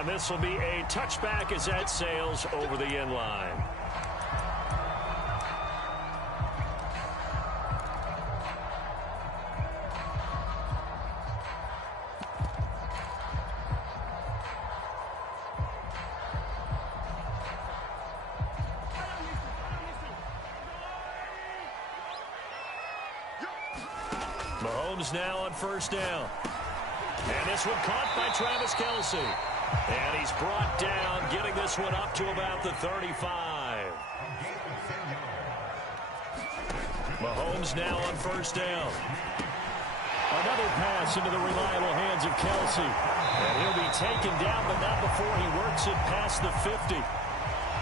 And this will be a touchback as that sails over the end line. Mahomes now on first down. And this one caught by Travis Kelce. And he's brought down, getting this one up to about the 35. Mahomes now on first down. Another pass into the reliable hands of Kelce. And he'll be taken down, but not before he works it past the 50.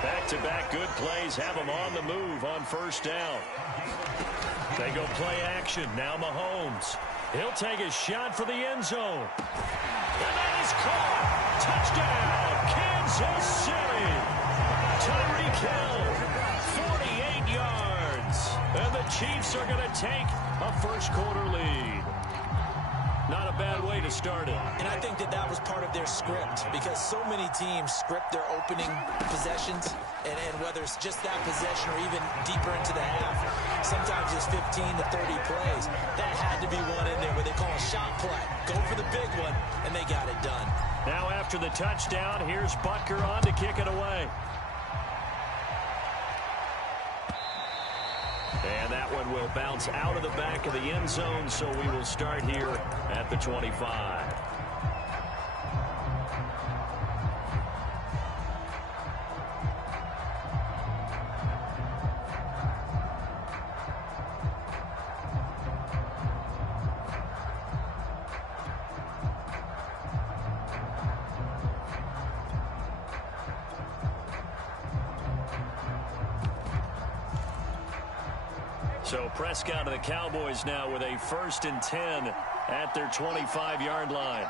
Back-to-back good plays have him on the move on first down. They go play action. Now Mahomes. He'll take a shot for the end zone. And that is caught. Touchdown, Kansas City. Tyreek Hill, 48 yards. And the Chiefs are going to take a first-quarter lead. Not a bad way to start it. And I think that was part of their script, because so many teams script their opening possessions, and whether it's just that possession or even deeper into the half, sometimes it's 15 to 30 plays. That had to be one in there where they call a shot play. Go for the big one, and they got it done. Now after the touchdown, here's Butker on to kick it away. And that one will bounce out of the back of the end zone, so we will start here at the 25. So Prescott and the Cowboys now with a 1st and 10 at their 25-yard line.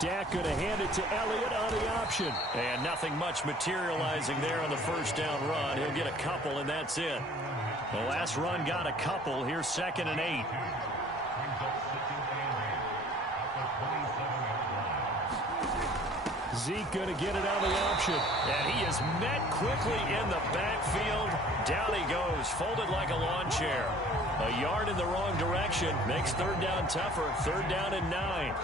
Dak going to hand it to Elliott on the option. And nothing much materializing there on the first down run. He'll get a couple, and that's it. The last run got a couple. Here's 2nd and 8. Zeke going to get it on the option. And he is met quickly in the backfield. Down he goes, folded like a lawn chair. A yard in the wrong direction makes 3rd down tougher. 3rd down and 9.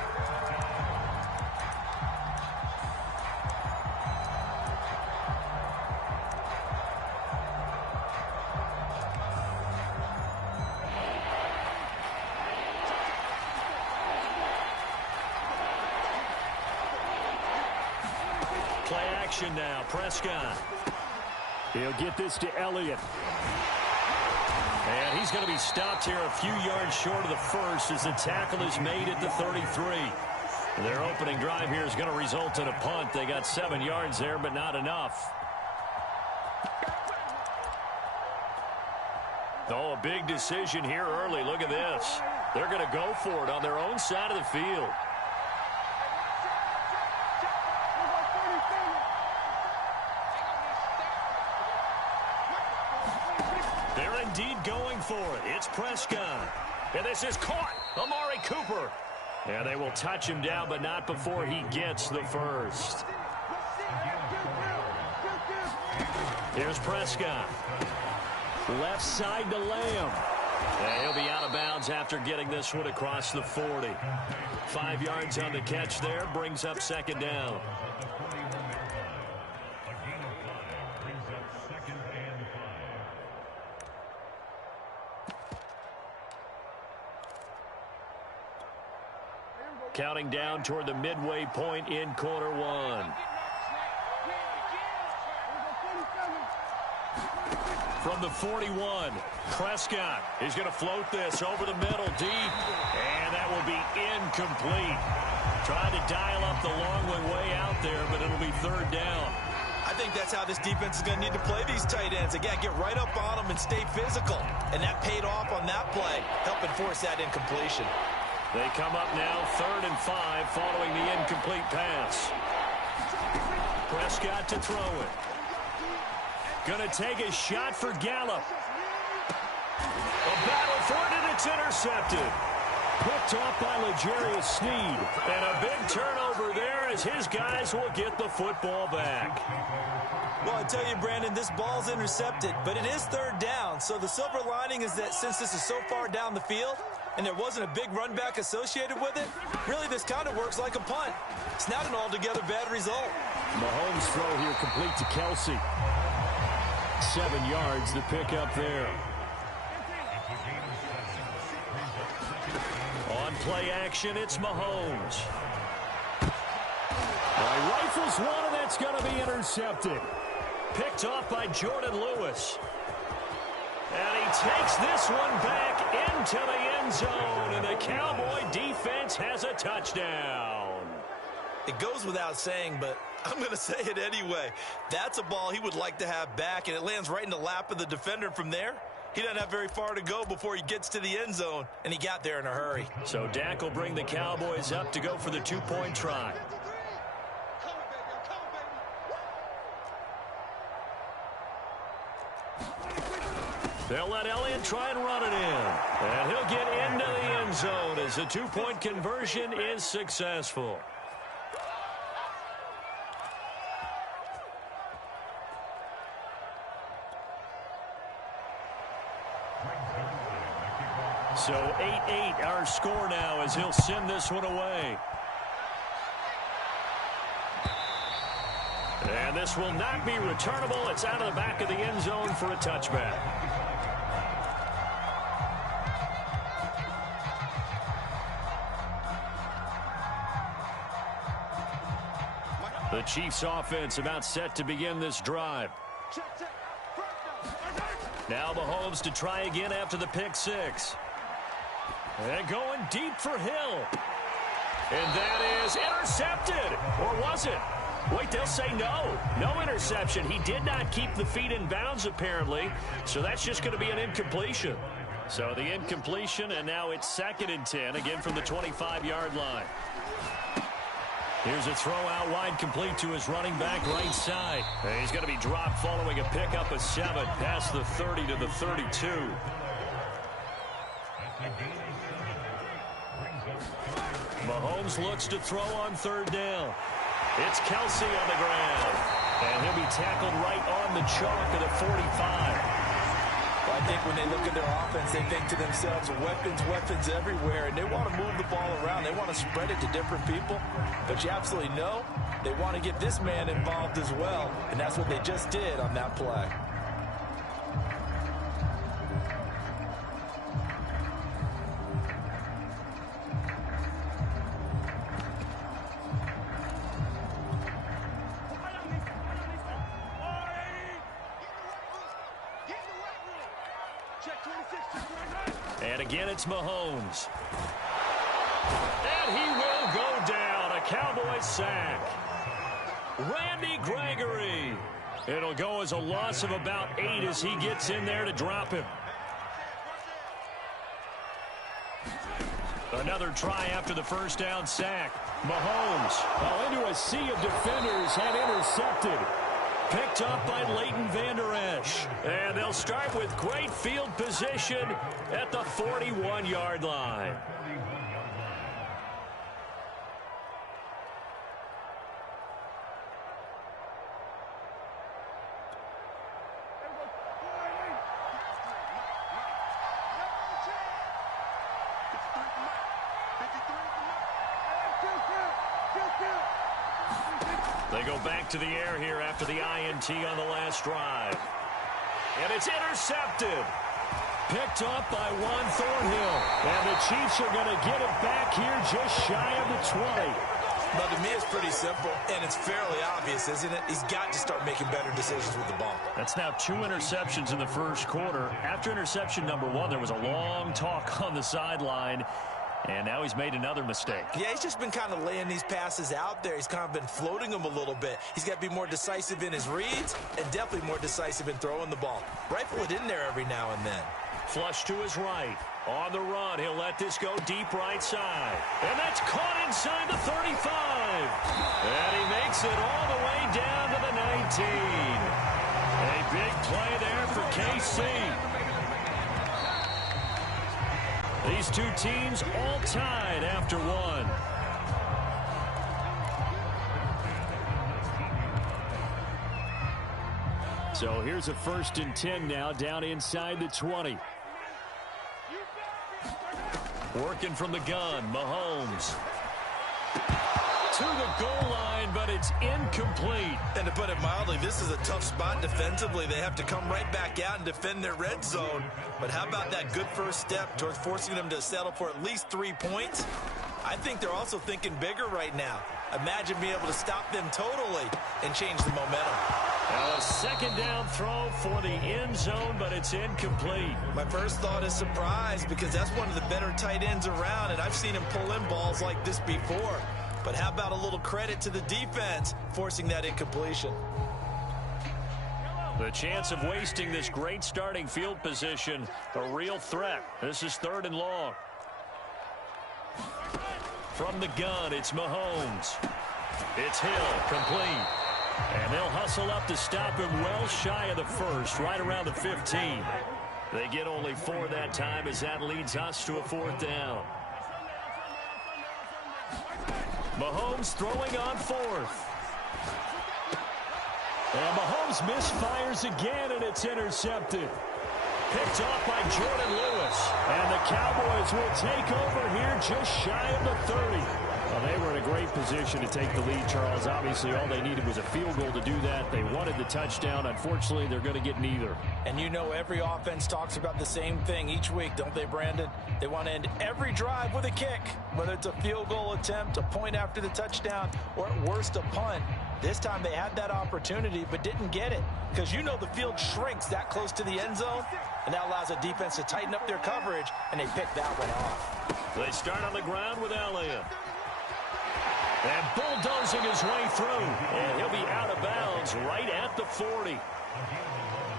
Play action now. Prescott. He'll get this to Elliott. And he's going to be stopped here a few yards short of the first as the tackle is made at the 33. Their opening drive here is going to result in a punt. They got 7 yards there, but not enough. Oh, a big decision here early. Look at this. They're going to go for it on their own side of the field. They're indeed going for it. It's Prescott. And this is caught. Amari Cooper. And they will touch him down, but not before he gets the first. Here's Prescott. Left side to Lamb. And he'll be out of bounds after getting this one across the 40. 5 yards on the catch there. Brings up 2nd down. Counting down toward the midway point in quarter one. From the 41, Prescott is going to float this over the middle deep. And that will be incomplete. Trying to dial up the long way out there, but it'll be 3rd down. I think that's how this defense is going to need to play these tight ends. Again, get right up on them and stay physical. And that paid off on that play, helping force that incompletion. They come up now 3rd and 5 following the incomplete pass. Prescott to throw it. Going to take a shot for Gallup. A battle for it, and it's intercepted. Picked off by L'Jarius Sneed. And a big turnover there as his guys will get the football back. Well, I tell you, Brandon, this ball's intercepted, but it is third down. So the silver lining is that since this is so far down the field and there wasn't a big run back associated with it, really this kind of works like a punt. It's not an altogether bad result. Mahomes' throw here complete to Kelce. 7 yards to pick up there. On play action, it's Mahomes. Rifles one, and that's going to be intercepted. Picked off by Jordan Lewis. And he takes this one back into the end zone, and the Cowboy defense has a touchdown. It goes without saying, but I'm going to say it anyway. That's a ball he would like to have back, and it lands right in the lap of the defender from there. He doesn't have very far to go before he gets to the end zone, and he got there in a hurry. So Dak will bring the Cowboys up to go for the two-point try. They'll let Elliott try and run it in. And he'll get into the end zone as the two-point conversion is successful. So 8-8 our score now as he'll send this one away. And this will not be returnable. It's out of the back of the end zone for a touchback. The Chiefs offense about set to begin this drive. Now Mahomes to try again after the pick six. And going deep for Hill. And that is intercepted. Or was it? Wait, they'll say no. No interception. He did not keep the feet in bounds, apparently. So that's just going to be an incompletion. So the incompletion, and now it's 2nd and 10, again from the 25-yard line. Here's a throw out wide, complete to his running back right side. And he's going to be dropped following a pickup of 7 past the 30 to the 32. Mahomes looks to throw on 3rd down. It's Kelce on the ground. And he'll be tackled right on the chalk of the 45. Well, I think when they look at their offense, they think to themselves, weapons everywhere, and they want to move the ball around. They want to spread it to different people. But you absolutely know they want to get this man involved as well, and that's what they just did on that play. And again, it's Mahomes. And he will go down. A Cowboys sack. Randy Gregory. It'll go as a loss of about 8 as he gets in there to drop him. Another try after the first down sack. Mahomes, into a sea of defenders and intercepted. Picked up by Leighton Vander Esch. And they'll start with great field position at the 41-yard line. They go back to the air here after the INT on the last drive. And it's intercepted. Picked up by Juan Thornhill. And the Chiefs are going to get it back here just shy of the 20. But to me, it's pretty simple, and it's fairly obvious, isn't it? He's got to start making better decisions with the ball. That's now 2 interceptions in the first quarter. After interception number 1, there was a long talk on the sideline. And now he's made another mistake. Yeah, he's just been kind of laying these passes out there. He's kind of been floating them a little bit. He's got to be more decisive in his reads and definitely more decisive in throwing the ball. Rifle it in there every now and then. Flush to his right. On the run, he'll let this go deep right side. And that's caught inside the 35. And he makes it all the way down to the 19. A big play there for KC. These two teams all tied after one. So here's a 1st and 10 now, down inside the 20. Working from the gun, Mahomes. To the goal line, but it's incomplete. And to put it mildly, this is a tough spot defensively. They have to come right back out and defend their red zone. But how about that good first step towards forcing them to settle for at least 3 points? I think they're also thinking bigger right now. Imagine being able to stop them totally and change the momentum. Now a 2nd down throw for the end zone, but it's incomplete. My first thought is surprise, because that's one of the better tight ends around, and I've seen him pull in balls like this before. But how about a little credit to the defense forcing that incompletion? The chance of wasting this great starting field position, a real threat. This is 3rd and long. From the gun, it's Mahomes. It's Hill, complete. And they'll hustle up to stop him well shy of the 1st, right around the 15. They get only 4 that time as that leads us to a 4th down. Mahomes throwing on 4th. And Mahomes misfires again, and it's intercepted. Picked off by Jordan Lewis. And the Cowboys will take over here just shy of the 30. Well, they were in a great position to take the lead, Charles. Obviously, all they needed was a field goal to do that. They wanted the touchdown. Unfortunately, they're going to get neither. And you know every offense talks about the same thing each week, don't they, Brandon? They want to end every drive with a kick, whether it's a field goal attempt, a point after the touchdown, or at worst a punt. This time they had that opportunity but didn't get it, because you know the field shrinks that close to the end zone, and that allows the defense to tighten up their coverage, and they pick that one off. They start on the ground with Elliott. And bulldozing his way through. And he'll be out of bounds right at the 40.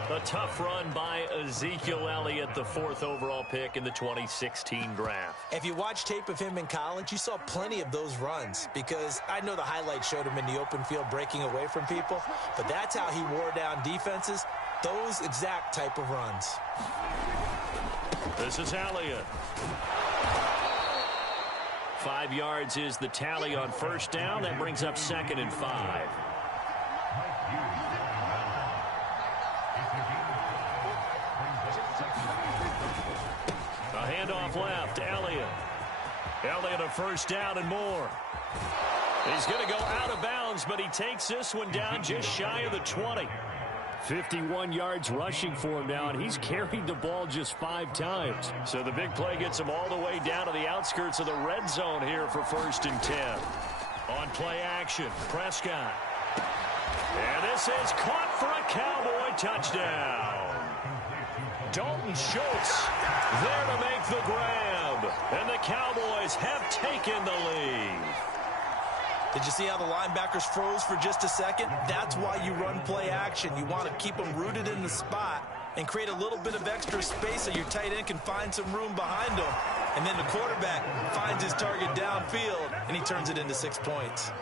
A tough run by Ezekiel Elliott, the 4th overall pick in the 2016 draft. If you watch tape of him in college, you saw plenty of those runs, because I know the highlights showed him in the open field breaking away from people, but that's how he wore down defenses, those exact type of runs. This is Elliott. 5 yards is the tally on 1st down. That brings up 2nd and 5. A handoff left, Elliott. Elliott a 1st down and more. He's going to go out of bounds, but he takes this one down just shy of the 20. 51 yards rushing for him now, and he's carried the ball just 5 times. So the big play gets him all the way down to the outskirts of the red zone here for 1st and 10. On play action, Prescott. And this is caught for a Cowboy touchdown. Dalton Schultz there to make the grab. And the Cowboys have taken the lead. Did you see how the linebackers froze for just a second? That's why you run play action. You want to keep them rooted in the spot and create a little bit of extra space so your tight end can find some room behind him. And then the quarterback finds his target downfield, and he turns it into 6 points.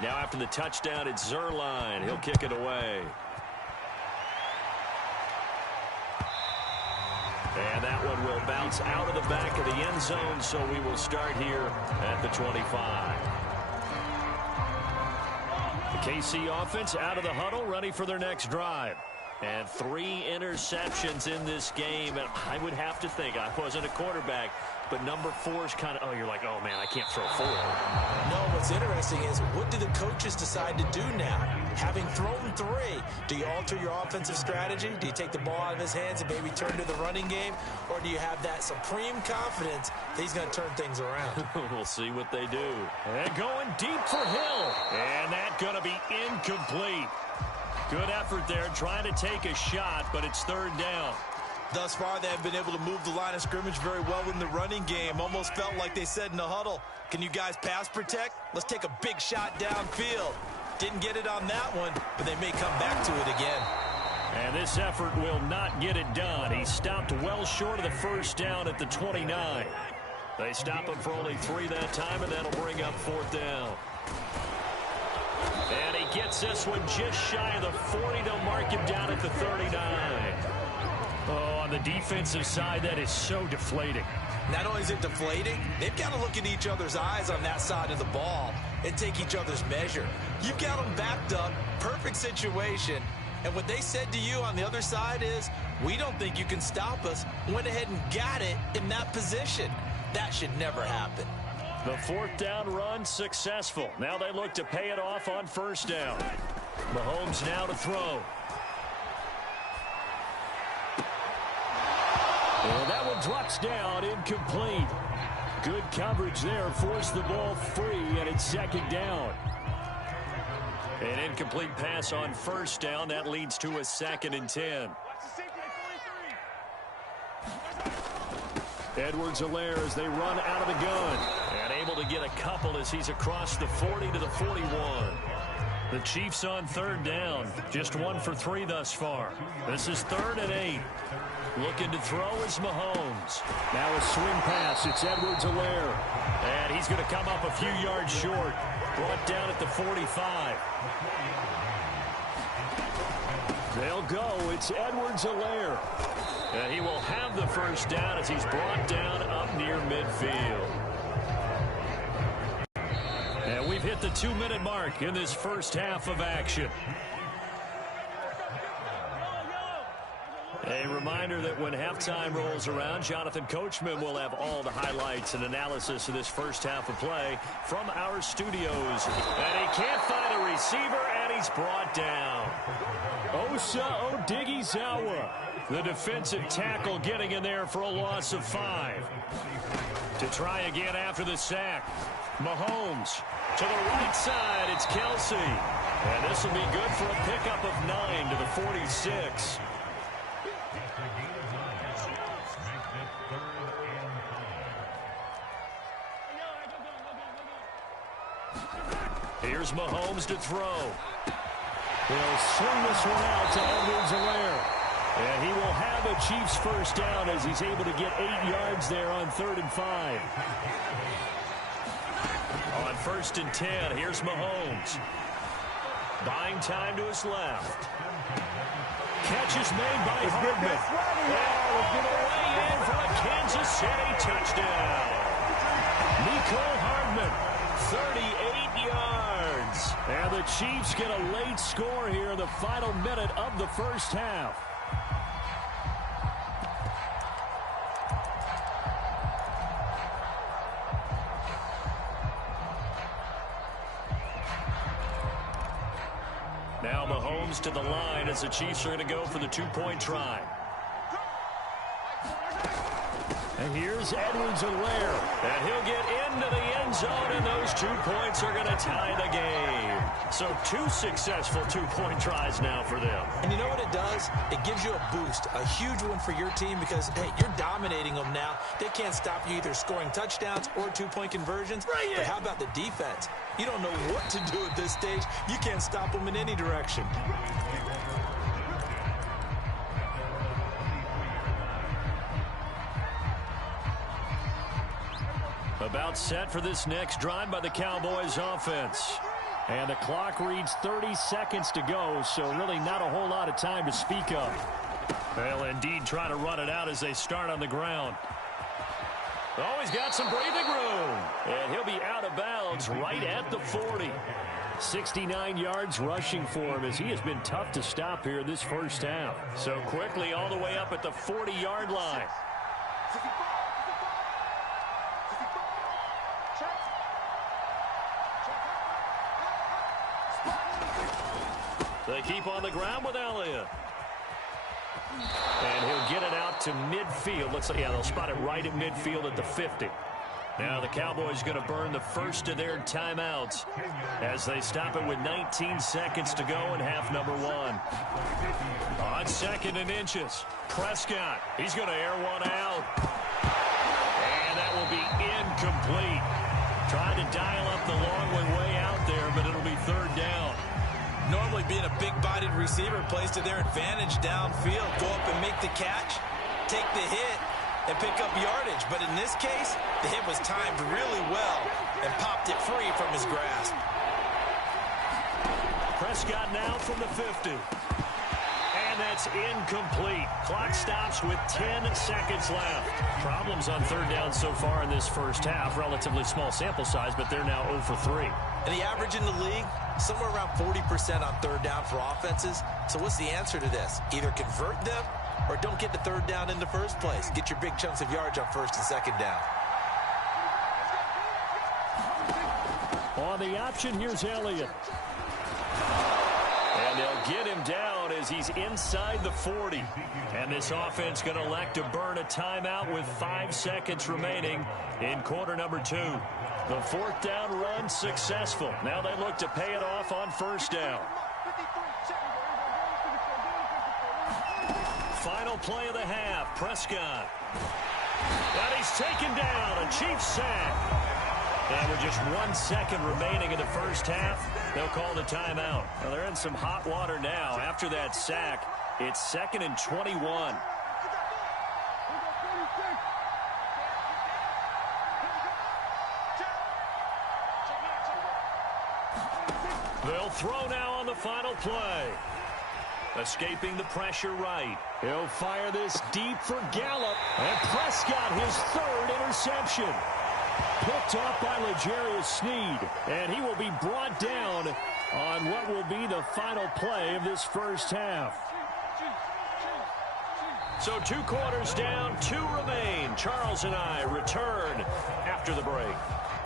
Now after the touchdown, it's Zuerlein. He'll kick it away. And that one will bounce out of the back of the end zone, so we will start here at the 25. The KC offense out of the huddle, ready for their next drive. And 3 interceptions in this game. And I would have to think, I wasn't a quarterback, but number 4 is kind of, oh, you're like, oh, man, I can't throw 4. No, what's interesting is, what do the coaches decide to do now? Having thrown 3, do you alter your offensive strategy? Do you take the ball out of his hands and maybe turn to the running game? Or do you have that supreme confidence that he's going to turn things around? We'll see what they do. And going deep for Hill. And that's going to be incomplete. Good effort there, trying to take a shot, but it's 3rd down. Thus far, they have been able to move the line of scrimmage very well in the running game. Almost felt like they said in the huddle, can you guys pass protect? Let's take a big shot downfield. Didn't get it on that one, but they may come back to it again. And this effort will not get it done. He stopped well short of the 1st down at the 29. They stop him for only 3 that time, and that'll bring up 4th down. And he he gets this one just shy of the 40. They'll mark him down at the 39. Oh, on the defensive side, that is so deflating. Not only is it deflating, they've got to look at each other's eyes on that side of the ball and take each other's measure. You've got them backed up, perfect situation, and what they said to you on the other side is, we don't think you can stop us. Went ahead and got it in that position. That should never happen. The fourth down run successful. Now they look to pay it off on first down. Mahomes now to throw. And that one drops down, incomplete. Good coverage there, forced the ball free, and it's second down. An incomplete pass on first down. That leads to a 2nd and 10. Edwards-Helaire as they run out of the gun. And able to get a couple as he's across the 40 to the 41. The Chiefs on third down. Just 1 for 3 thus far. This is 3rd and 8. Looking to throw is Mahomes. Now a swing pass. It's Edwards-Helaire. And he's going to come up a few yards short. Brought down at the 45. They'll go. It's Edwards-Helaire. And he will have the first down as he's brought down up near midfield. And we've hit the 2-minute mark in this first half of action. A reminder that when halftime rolls around, Jonathan Coachman will have all the highlights and analysis of this first half of play from our studios. And he can't find a receiver, and he's brought down. Osa Odighizuwa, the defensive tackle, getting in there for a loss of 5. To try again after the sack. Mahomes to the right side. It's Kelsey. And this will be good for a pickup of 9 to the 46. Here's Mahomes to throw. He'll swing this one out to Edwards-Helaire. And he will have a Chiefs first down as he's able to get 8 yards there on 3rd and 5. On 1st and 10, here's Mahomes. Buying time to his left. Catch is made by Hardman. Away in for a Kansas City touchdown. Mecole Hardman, 38 yards. And the Chiefs get a late score here in the final minute of the first half. Now Mahomes to the line as the Chiefs are going to go for the 2-point try. And here's Edwards-Helaire. And he'll get into the end zone, and those 2 points are going to tie the game. So 2 successful 2-point tries now for them. And you know what it does? It gives you a boost, a huge one for your team because, hey, you're dominating them now. They can't stop you either scoring touchdowns or 2-point conversions. But how about the defense? You don't know what to do at this stage. You can't stop them in any direction. About set for this next drive by the Cowboys offense. And the clock reads 30 seconds to go, so really not a whole lot of time to speak of. They'll indeed try to run it out as they start on the ground. Oh, he's got some breathing room. And he'll be out of bounds right at the 40. 69 yards rushing for him as he has been tough to stop here in this first half. So quickly all the way up at the 40-yard line. They keep on the ground with Elliott. And he'll get it out to midfield. Looks like, yeah, they'll spot it right at midfield at the 50. Now the Cowboys going to burn the first of their timeouts as they stop it with 19 seconds to go in half number 1. On 2nd and inches, Prescott. He's going to air one out. And that will be incomplete. Trying to dial up the long way out there, but it'll be 3rd down. Normally being a big-bodied receiver plays to their advantage downfield. Go up and make the catch, take the hit, and pick up yardage. But in this case, the hit was timed really well and popped it free from his grasp. Prescott now from the 50. And that's incomplete. Clock stops with 10 seconds left. Problems on third down so far in this first half. Relatively small sample size, but they're now 0 for 3. And the average in the league, somewhere around 40% on third down for offenses. So what's the answer to this? Either convert them or don't get the third down in the first place. Get your big chunks of yards on first and second down. On the option, here's Elliott. And they'll get him down as he's inside the 40. And this offense going to elect to burn a timeout with 5 seconds remaining in quarter number 2. The fourth down run successful. Now they look to pay it off on first down. Final play of the half, Prescott. And he's taken down, a Chiefs sack. And with just 1 second remaining in the first half, they'll call the timeout. Well, they're in some hot water now. After that sack, it's 2nd and 21. They'll throw now on the final play. Escaping the pressure right. He'll fire this deep for Gallup. And Prescott, his 3rd interception. Picked off by L'Jarius Sneed. And he will be brought down on what will be the final play of this first half. So 2 quarters down, 2 remain. Charles and I return after the break.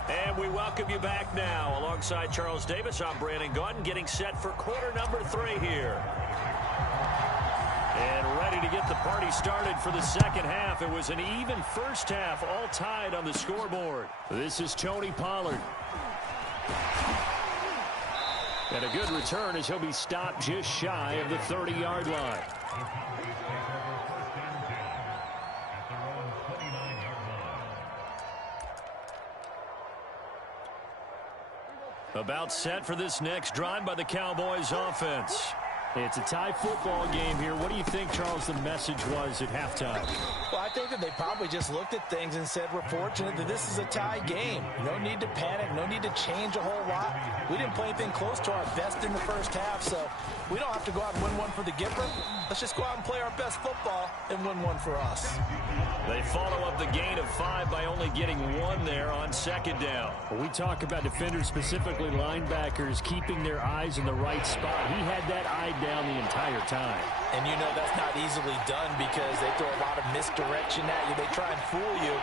And we welcome you back now. Alongside Charles Davis, I'm Brandon Gaudin, getting set for quarter number 3 here. And ready to get the party started for the second half. It was an even first half, all tied on the scoreboard. This is Tony Pollard. And a good return as he'll be stopped just shy of the 30-yard line. About set for this next drive by the Cowboys offense. It's a tie football game here. What do you think, Charles, the message was at halftime? Well, I think that they probably just looked at things and said, we're fortunate that this is a tie game. No need to panic. No need to change a whole lot. We didn't play anything close to our best in the first half, so we don't have to go out and win one for the Gipper. Let's just go out and play our best football and win one for us. They follow up the gain of 5 by only getting 1 there on second down. When we talk about defenders, specifically linebackers, keeping their eyes in the right spot, he had that eye down the entire time. And you know that's not easily done because they throw a lot of misdirection at you. They try and fool you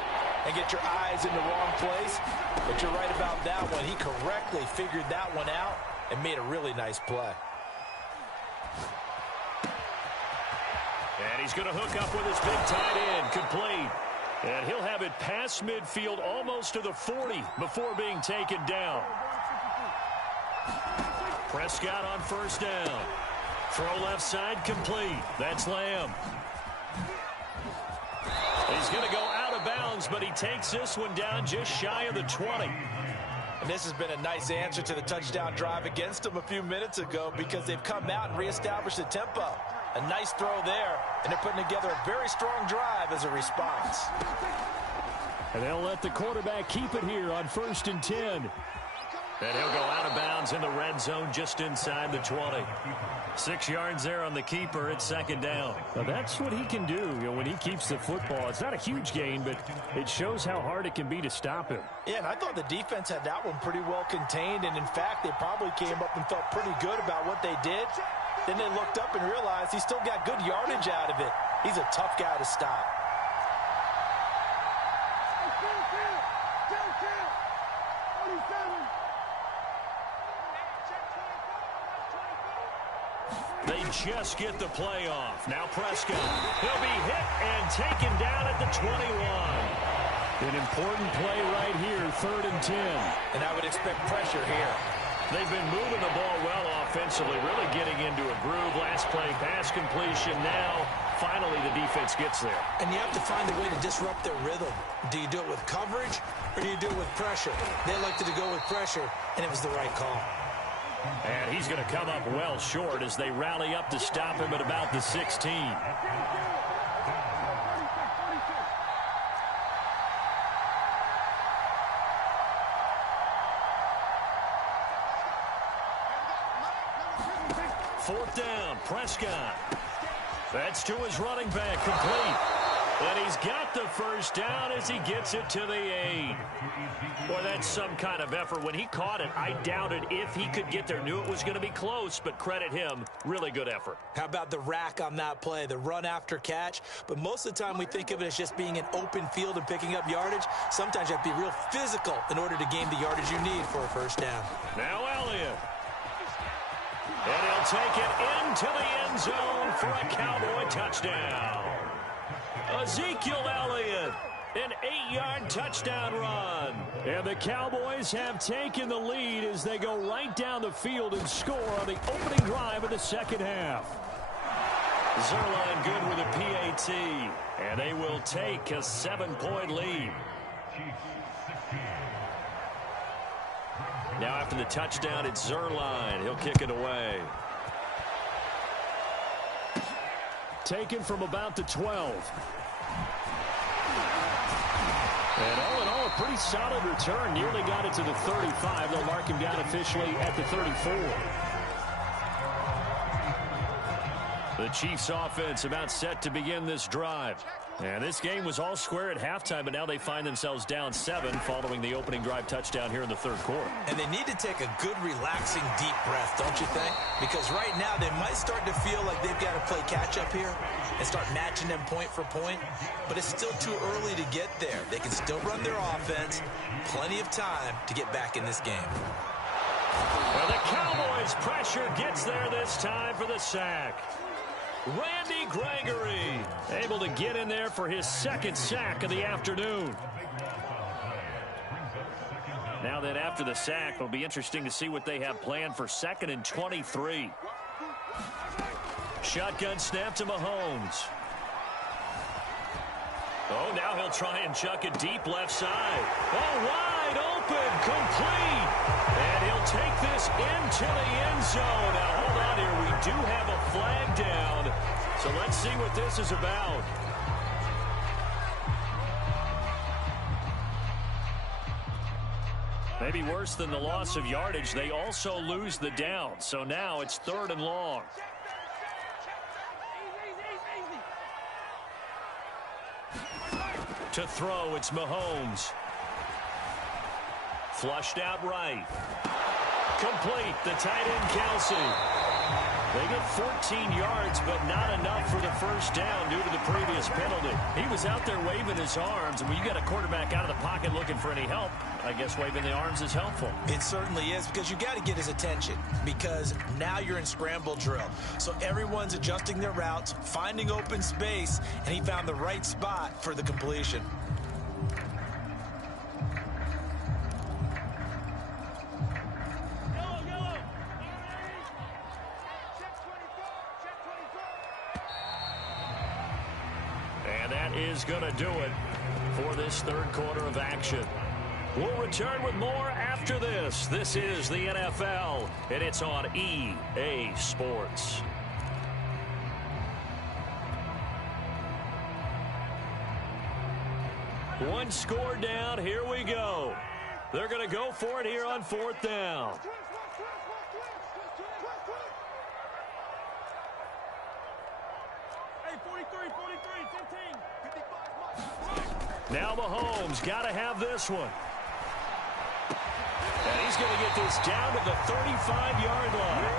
and get your eyes in the wrong place. But you're right about that one. He correctly figured that one out and made a really nice play. And he's going to hook up with his big tight end, complete. And he'll have it past midfield almost to the 40 before being taken down. Prescott on first down. Throw left side, complete. That's Lamb. He's going to go out of bounds, but he takes this one down just shy of the 20. And this has been a nice answer to the touchdown drive against them a few minutes ago because they've come out and reestablished the tempo. A nice throw there, and they're putting together a very strong drive as a response. And they'll let the quarterback keep it here on 1st and 10. And he'll go out of bounds in the red zone just inside the 20. 6 yards there on the keeper at second down. Now that's what he can do, when he keeps the football. It's not a huge gain, but it shows how hard it can be to stop him. Yeah, and I thought the defense had that one pretty well contained, and in fact, they probably came up and felt pretty good about what they did. Then they looked up and realized he still got good yardage out of it. He's a tough guy to stop. They just get the play off. Now Prescott. He'll be hit and taken down at the 21. An important play right here, 3rd and 10. And I would expect pressure here. They've been moving the ball well offensively, really getting into a groove. Last play, pass completion. Now, finally, the defense gets there. And you have to find a way to disrupt their rhythm. Do you do it with coverage, or do you do it with pressure? They elected to go with pressure, and it was the right call. And he's going to come up well short as they rally up to stop him at about the 16. 4th down. Prescott. That's to his running back, complete. And he's got the first down as he gets it to the 8. Boy, that's some kind of effort. When he caught it, I doubted if he could get there. Knew it was going to be close, but credit him. Really good effort. How about the rack on that play, the run after catch? But most of the time we think of it as just being an open field and picking up yardage. Sometimes you have to be real physical in order to gain the yardage you need for a first down. Now Elliott. And he'll take it into the end zone for a Cowboy touchdown. Ezekiel Elliott, an 8-yard touchdown run. And the Cowboys have taken the lead as they go right down the field and score on the opening drive of the second half. Zuerlein good with a PAT, and they will take a 7-point lead. Now after the touchdown, it's Zuerlein. He'll kick it away. Taken from about the 12. And all in all, a pretty solid return. Nearly got it to the 35. They'll mark him down officially at the 34. The Chiefs offense about set to begin this drive. And this game was all square at halftime, but now they find themselves down 7 following the opening drive touchdown here in the third quarter. And they need to take a good, relaxing, deep breath, don't you think? Because right now they might start to feel like they've got to play catch-up here and start matching them point for point. But it's still too early to get there. They can still run their offense. Plenty of time to get back in this game. Well, the Cowboys' pressure gets there this time for the sack. Randy Gregory able to get in there for his second sack of the afternoon. Now then, after the sack, it'll be interesting to see what they have planned for 2nd and 23. Shotgun snap to Mahomes. Oh, now he'll try and chuck it deep left side. Oh, wide open, complete. And he'll take this into the end zone. Now, hold on here. We do have a flag down. So let's see what this is about. Maybe worse than the loss of yardage, they also lose the down. So now it's 3rd and long. To throw, it's Mahomes. Flushed out right. Complete, the tight end Kelce. They get 14 yards, but not enough for the first down due to the previous penalty. He was out there waving his arms, and when you got a quarterback out of the pocket looking for any help, I guess waving the arms is helpful. It certainly is, because you got to get his attention, because now you're in scramble drill. So everyone's adjusting their routes, finding open space, and he found the right spot for the completion. Is going to do it for this third quarter of action. We'll return with more after this. This is the NFL, and it's on EA Sports. One score down. Here we go. They're going to go for it here on 4th down. Now Mahomes got to have this one. And he's going to get this down to the 35-yard line.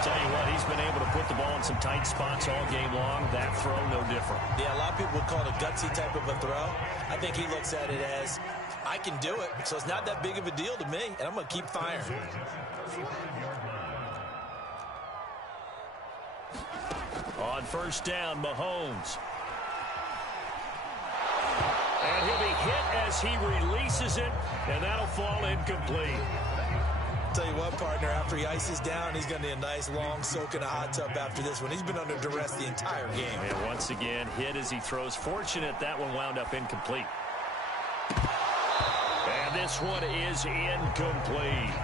Tell you what, he's been able to put the ball in some tight spots all game long. That throw, no different. Yeah, a lot of people would call it a gutsy type of a throw. I think he looks at it as, I can do it, so it's not that big of a deal to me, and I'm going to keep firing. On first down, Mahomes. And he'll be hit as he releases it, and that'll fall incomplete. Tell you what, partner, after he ices down, he's going to need a nice long soak in a hot tub after this one. He's been under duress the entire game. And once again, hit as he throws. Fortunate that one wound up incomplete. And this one is incomplete.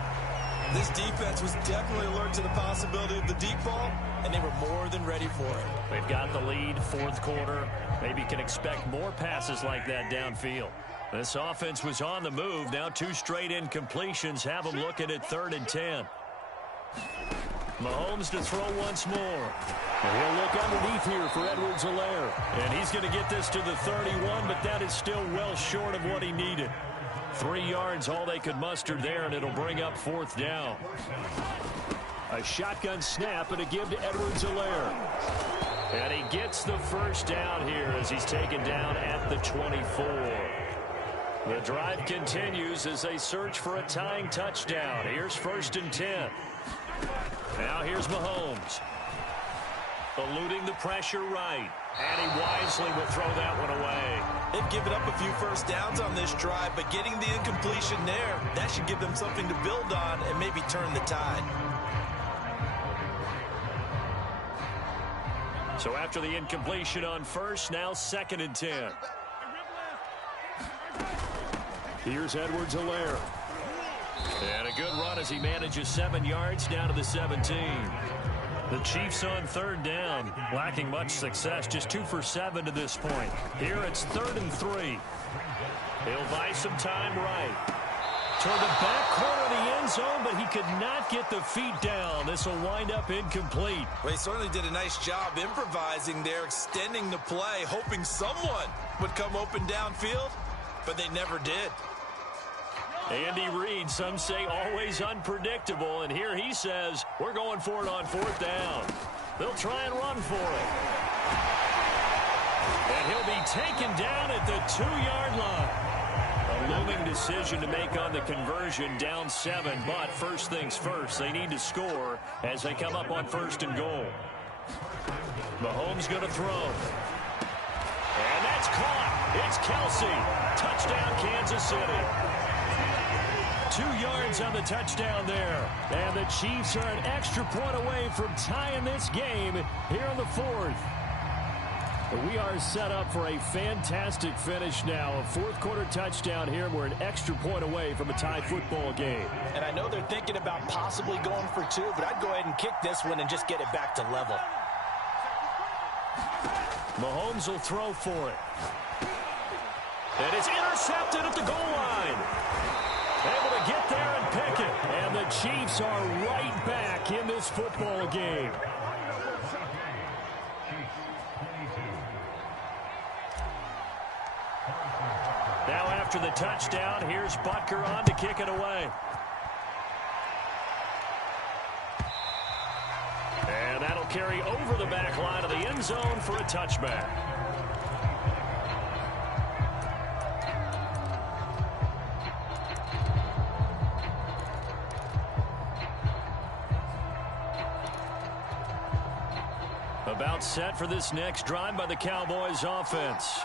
This defense was definitely alert to the possibility of the deep ball, and they were more than ready for it. They've got the lead, 4th quarter. Maybe can expect more passes like that downfield. This offense was on the move. Now 2 straight incompletions have them looking at 3rd and 10. Mahomes to throw once more. And he'll look underneath here for Edwards-Helaire. And he's going to get this to the 31, but that is still well short of what he needed. 3 yards, all they could muster there, and it'll bring up 4th down. A shotgun snap and a give to Edwards-Helaire. And he gets the first down here as he's taken down at the 24. The drive continues as they search for a tying touchdown. Here's 1st and 10. Now here's Mahomes. Eluding the pressure right. And he wisely will throw that one away. They've given up a few first downs on this drive, but getting the incompletion there, that should give them something to build on and maybe turn the tide. So after the incompletion on 1st, now 2nd and 10. Here's Edwards-Helaire. And a good run as he manages 7 yards down to the 17. The Chiefs on 3rd down, lacking much success, just 2 for 7 to this point. Here it's 3rd and 3. He'll buy some time right. Toward the back corner of the end zone, but he could not get the feet down. This will wind up incomplete. Well, he certainly did a nice job improvising there, extending the play, hoping someone would come open downfield, but they never did. Andy Reid, some say always unpredictable, and here he says, we're going for it on 4th down. They'll try and run for it. And he'll be taken down at the 2-yard line. A looming decision to make on the conversion, down 7, but first things first, they need to score as they come up on 1st and goal. Mahomes going to throw. And that's caught. It's Kelce. Touchdown, Kansas City. 2 yards on the touchdown there. And the Chiefs are an extra point away from tying this game here in the 4th. We are set up for a fantastic finish now. A 4th quarter touchdown here. We're an extra point away from a tie football game. And I know they're thinking about possibly going for 2, but I'd go ahead and kick this one and just get it back to level. Mahomes will throw for it. And it's intercepted at the goal line. Able to get there and pick it. And the Chiefs are right back in this football game. Now after the touchdown, here's Butker on to kick it away. And that'll carry over the back line of the end zone for a touchback. About set for this next drive by the Cowboys offense.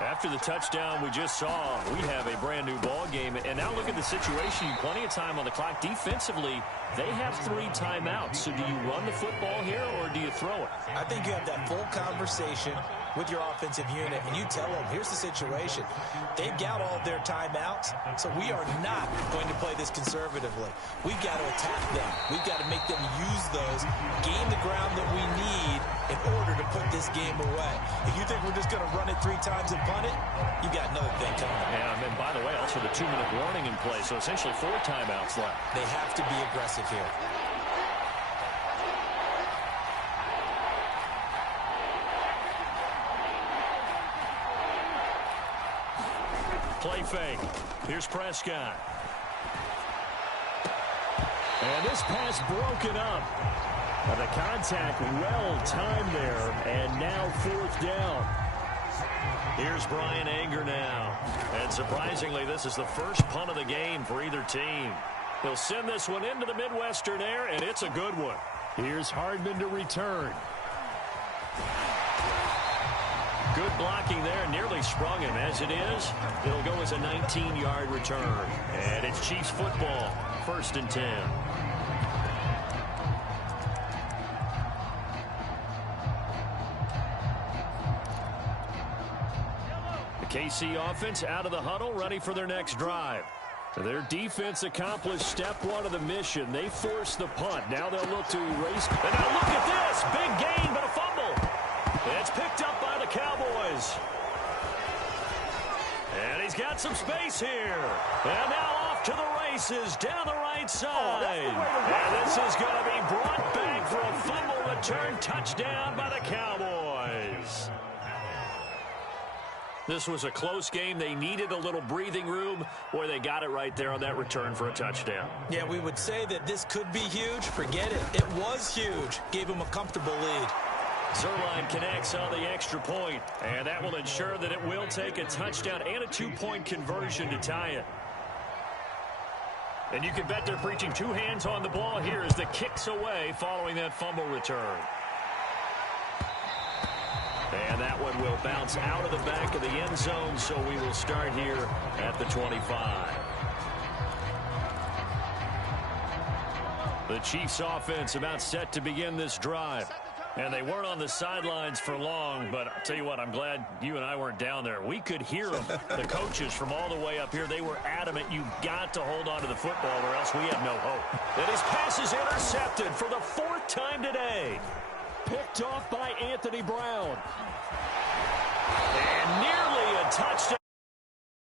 After the touchdown we just saw, we have a brand new ball game. And now look at the situation. Plenty of time on the clock. Defensively, they have 3 timeouts. So do you run the football here or do you throw it? I think you have that full conversation with your offensive unit, and you tell them, here's the situation. They've got all of their timeouts, so we are not going to play this conservatively. We've got to attack them. We've got to make them use those, gain the ground that we need in order to put this game away. If you think we're just going to run it 3 times and punt it, you got another thing coming. And then, by the way, also the 2-minute warning in play, so essentially 4 timeouts left. They have to be aggressive here. Play fake. Here's Prescott. And this pass broken up. And the contact well timed there. And now 4th down. Here's Brian Anger now. And surprisingly, this is the first punt of the game for either team. He'll send this one into the Midwestern air, and it's a good one. Here's Hardman to return. Good blocking there, nearly sprung him. As it is, it'll go as a 19-yard return. And it's Chiefs football, 1st and 10. The KC offense out of the huddle, ready for their next drive. Their defense accomplished step 1 of the mission. They forced the punt. Now they'll look to erase. And now look at this. Big gain, but a fumble. It's picked up by the Cowboys. And he's got some space here. And now off to the races down the right side. And this is going to be brought back for a fumble return touchdown by the Cowboys. This was a close game. They needed a little breathing room. Boy, they got it right there on that return for a touchdown. Yeah, we would say that this could be huge. Forget it. It was huge. Gave them a comfortable lead. Zuerlein connects on the extra point, and that will ensure that it will take a touchdown and a two-point conversion to tie it. And you can bet they're preaching two hands on the ball here as the kick's away following that fumble return. And that one will bounce out of the back of the end zone, so we will start here at the 25. The Chiefs offense about set to begin this drive. And they weren't on the sidelines for long, but I'll tell you what, I'm glad you and I weren't down there. We could hear them, the coaches from all the way up here. They were adamant, you've got to hold on to the football or else we have no hope. And his pass is intercepted for the fourth time today. Picked off by Anthony Brown.